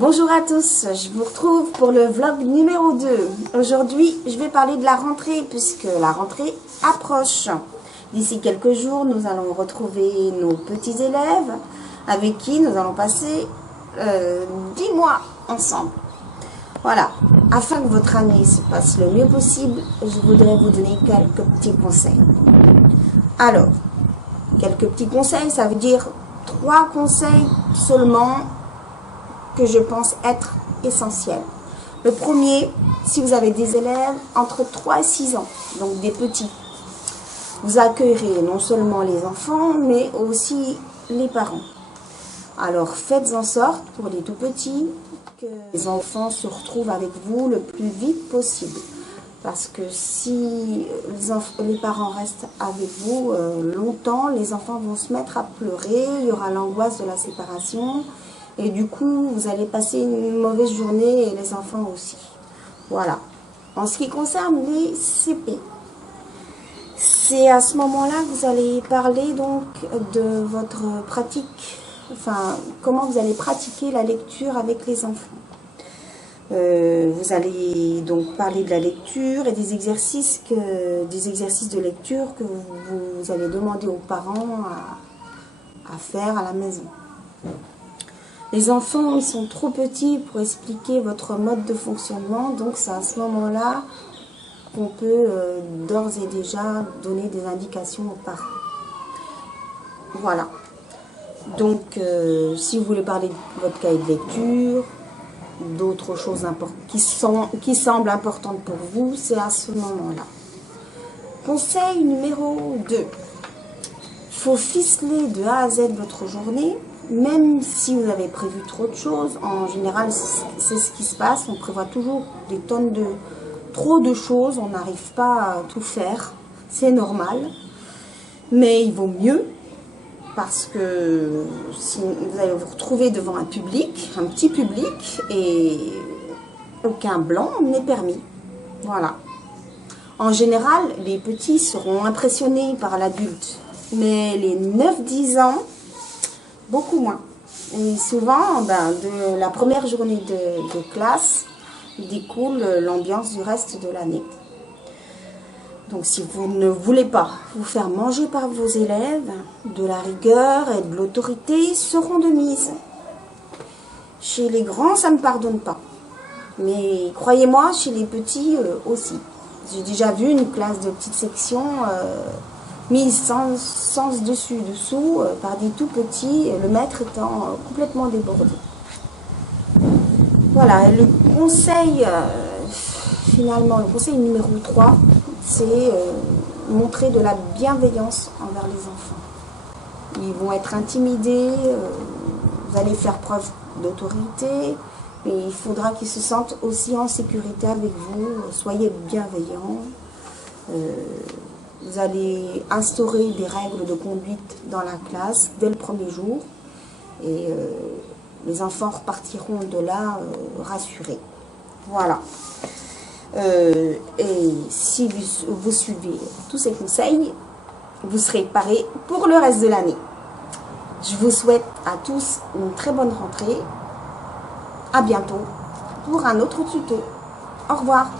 Bonjour à tous, je vous retrouve pour le vlog numéro 2. Aujourd'hui, je vais parler de la rentrée puisque la rentrée approche. D'ici quelques jours, nous allons retrouver nos petits élèves avec qui nous allons passer 10 mois ensemble. Voilà, afin que votre année se passe le mieux possible, je voudrais vous donner quelques petits conseils. Alors, quelques petits conseils, ça veut dire 3 conseils seulement que je pense être essentiel. Le premier, si vous avez des élèves entre 3 et 6 ans, donc des petits, vous accueillerez non seulement les enfants, mais aussi les parents. Alors faites en sorte pour les tout petits que les enfants se retrouvent avec vous le plus vite possible. Parce que si les parents restent avec vous longtemps, les enfants vont se mettre à pleurer, il y aura l'angoisse de la séparation. Et du coup, vous allez passer une mauvaise journée et les enfants aussi. Voilà. En ce qui concerne les CP, c'est à ce moment-là que vous allez parler donc de votre pratique, enfin, comment vous allez pratiquer la lecture avec les enfants. Vous allez donc parler de la lecture et des exercices de lecture que vous allez demander aux parents à faire à la maison. Les enfants, ils sont trop petits pour expliquer votre mode de fonctionnement, donc c'est à ce moment-là qu'on peut d'ores et déjà donner des indications aux parents. Voilà. Donc, si vous voulez parler de votre cahier de lecture, d'autres choses qui semblent importantes pour vous, c'est à ce moment-là. Conseil numéro 2. Il faut ficeler de A à Z votre journée. Même si vous avez prévu trop de choses, en général, c'est ce qui se passe. On prévoit toujours des tonnes trop de choses. On n'arrive pas à tout faire. C'est normal. Mais il vaut mieux parce que si vous allez vous retrouver devant un petit public, et aucun blanc n'est permis. Voilà. En général, les petits seront impressionnés par l'adulte. Mais les 9-10 ans, beaucoup moins. Et souvent, de la première journée de classe découle l'ambiance du reste de l'année. Donc si vous ne voulez pas vous faire manger par vos élèves, de la rigueur et de l'autorité seront de mise. Chez les grands, ça ne pardonne pas. Mais croyez-moi, chez les petits aussi. J'ai déjà vu une classe de petite section mise sans dessus-dessous par des tout petits, le maître étant complètement débordé. Voilà, le conseil, finalement, le conseil numéro 3, c'est montrer de la bienveillance envers les enfants. Ils vont être intimidés, vous allez faire preuve d'autorité, mais il faudra qu'ils se sentent aussi en sécurité avec vous. Soyez bienveillants. Vous allez instaurer des règles de conduite dans la classe dès le premier jour. Et les enfants repartiront de là rassurés. Voilà. Et si vous suivez tous ces conseils, vous serez parés pour le reste de l'année. Je vous souhaite à tous une très bonne rentrée. À bientôt pour un autre tuto. Au revoir.